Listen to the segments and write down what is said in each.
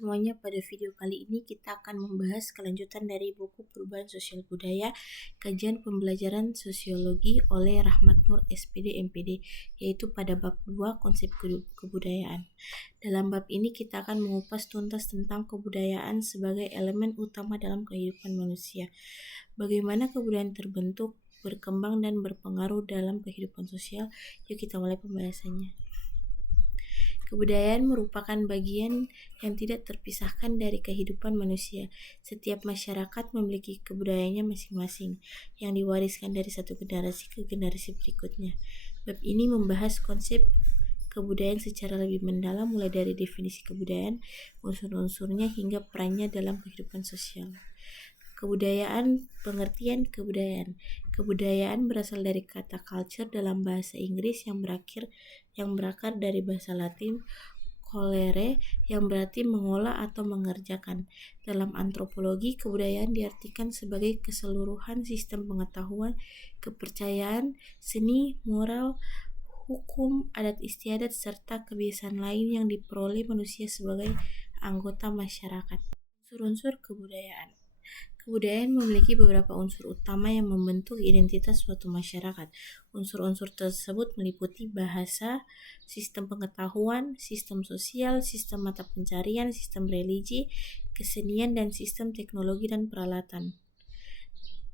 semuanya, pada video kali ini kita akan membahas kelanjutan dari buku Perubahan Sosial Budaya, Kajian Pembelajaran Sosiologi oleh Rahmat Nur SPD MPD, yaitu pada bab 2 konsep kebudayaan. Dalam bab ini kita akan mengupas tuntas tentang kebudayaan sebagai elemen utama dalam kehidupan manusia. Bagaimana kebudayaan terbentuk, berkembang, dan berpengaruh dalam kehidupan sosial. Yuk kita mulai pembahasannya. Kebudayaan merupakan bagian yang tidak terpisahkan dari kehidupan manusia. Setiap masyarakat memiliki kebudayaannya masing-masing, yang diwariskan dari satu generasi ke generasi berikutnya. Bab ini membahas konsep kebudayaan secara lebih mendalam, mulai dari definisi kebudayaan, unsur-unsurnya, hingga perannya dalam kehidupan sosial. Kebudayaan, pengertian kebudayaan. Kebudayaan berasal dari kata culture dalam bahasa Inggris yang berakar dari bahasa Latin colere, yang berarti mengolah atau mengerjakan. Dalam antropologi, kebudayaan diartikan sebagai keseluruhan sistem pengetahuan, kepercayaan, seni, moral, hukum, adat istiadat, serta kebiasaan lain yang diperoleh manusia sebagai anggota masyarakat. Unsur-unsur kebudayaan. Kebudayaan memiliki beberapa unsur utama yang membentuk identitas suatu masyarakat. Unsur-unsur tersebut meliputi bahasa, sistem pengetahuan, sistem sosial, sistem mata pencarian, sistem religi, kesenian, dan sistem teknologi dan peralatan.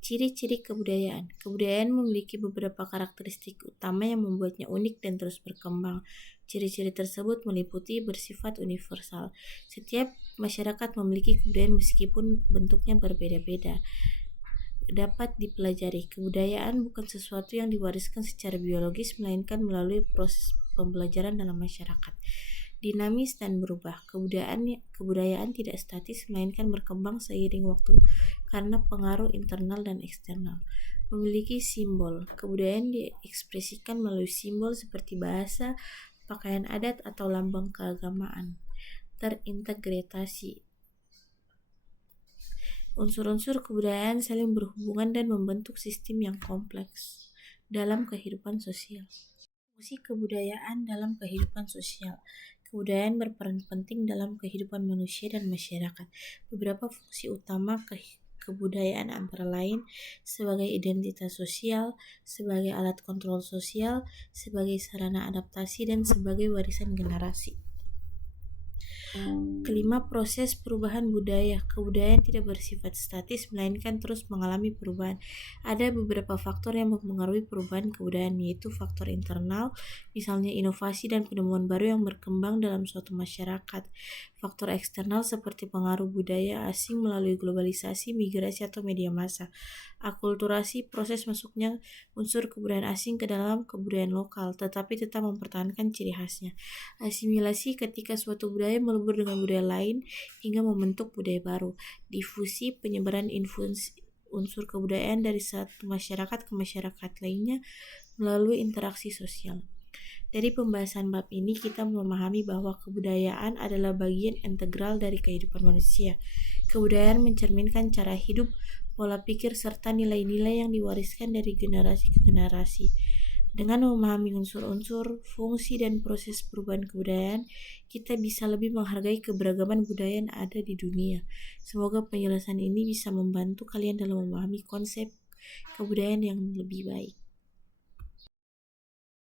Ciri-ciri kebudayaan. Kebudayaan memiliki beberapa karakteristik utama yang membuatnya unik dan terus berkembang. Ciri-ciri tersebut meliputi bersifat universal. Setiap masyarakat memiliki kebudayaan meskipun bentuknya berbeda-beda. Dapat dipelajari. Kebudayaan bukan sesuatu yang diwariskan secara biologis, melainkan melalui proses pembelajaran dalam masyarakat. Dinamis dan berubah. Kebudayaan tidak statis, melainkan berkembang seiring waktu karena pengaruh internal dan eksternal. Memiliki simbol. Kebudayaan diekspresikan melalui simbol seperti bahasa, pakaian adat, atau lambang keagamaan. Terintegrasi. Unsur-unsur kebudayaan saling berhubungan dan membentuk sistem yang kompleks dalam kehidupan sosial. Fungsi kebudayaan dalam kehidupan sosial. Kebudayaan berperan penting dalam kehidupan manusia dan masyarakat. Beberapa fungsi utama kebudayaan antara lain sebagai identitas sosial, sebagai alat kontrol sosial, sebagai sarana adaptasi, dan sebagai warisan generasi. Kelima, proses perubahan budaya. Kebudayaan tidak bersifat statis, melainkan terus mengalami perubahan. Ada beberapa faktor yang mempengaruhi perubahan kebudayaan, yaitu faktor internal, misalnya inovasi dan penemuan baru yang berkembang dalam suatu masyarakat. Faktor eksternal seperti pengaruh budaya asing melalui globalisasi, migrasi, atau media massa. Akulturasi, proses masuknya unsur kebudayaan asing ke dalam kebudayaan lokal, tetapi tetap mempertahankan ciri khasnya. Asimilasi, ketika suatu budaya melebur dengan budaya lain hingga membentuk budaya baru. Difusi, penyebaran unsur kebudayaan dari satu masyarakat ke masyarakat lainnya melalui interaksi sosial. Dari pembahasan bab ini kita memahami bahwa kebudayaan adalah bagian integral dari kehidupan manusia. Kebudayaan mencerminkan cara hidup, pola pikir, serta nilai-nilai yang diwariskan dari generasi ke generasi. Dengan memahami unsur-unsur, fungsi, dan proses perubahan kebudayaan, kita bisa lebih menghargai keberagaman budaya yang ada di dunia. Semoga penjelasan ini bisa membantu kalian dalam memahami konsep kebudayaan yang lebih baik.